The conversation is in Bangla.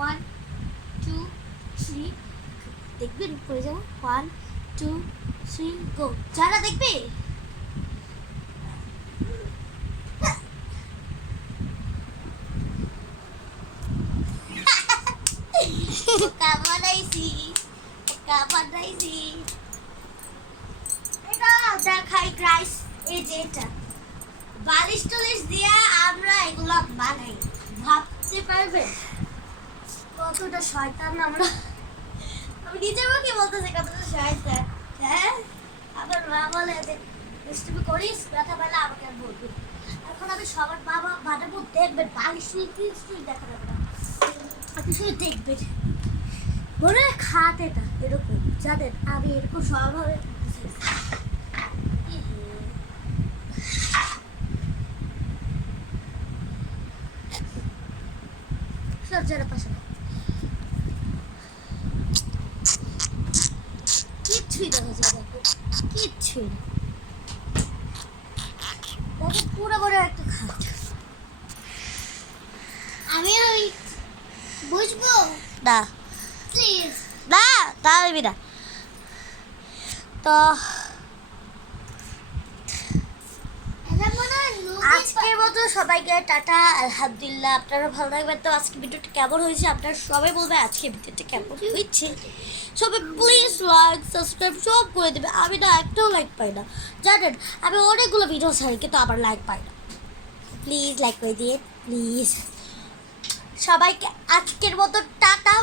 1 2 3 দেখবেন পড়ে যাবো 1 2 3 গো যারা দেখবে কাবানাইছি এটা দেখাই গ্রাইস এই যে এটা বালিশ টলিশ দিয়ে আমরা এগুলো বানাই ভাবতে পারবেন কতটা শয়তান আমরা আমি নিজের মুখে বলতেছি কতটা শয়তান হ্যাঁ আমার মা বলে যে দুষ্টুমি করিস ব্যথা পেলে আমাকে আর বলবি এখন আমি সবার বাবা বানাবো দেখবেন বালিশ কিছুই দেখা যাবে না আপনি শুধু দেখবেন মনে হয় খাট এটা এরকম জানেন আমি এরকম স্বভাবে সব যারা পাশে কিচ্ছুই দেখা যায় দেখো কিচ্ছুই না দেখো পুরো বড় একটা খাট আমি ওই বুঝবো না প্লিজ না তাহলে না তো আজকের মতো সবাইকে টাটা আলহামদুলিল্লাহ আপনারা ভালো থাকবেন তো আজকে ভিডিওটা কেমন হয়েছে আপনারা সবাই বলবে আজকে ভিডিওটা কেমন হয়েছে সবাই প্লিজ লাইক সাবস্ক্রাইব সব করে দেবে আমি না একটাও লাইক পাই না জানেন আমি অনেকগুলো ভিডিও ছাড়ি কিন্তু আবার লাইক পাই না প্লিজ লাইক করে দিয়ে প্লিজ সবাইকে আজকের মতো টাটা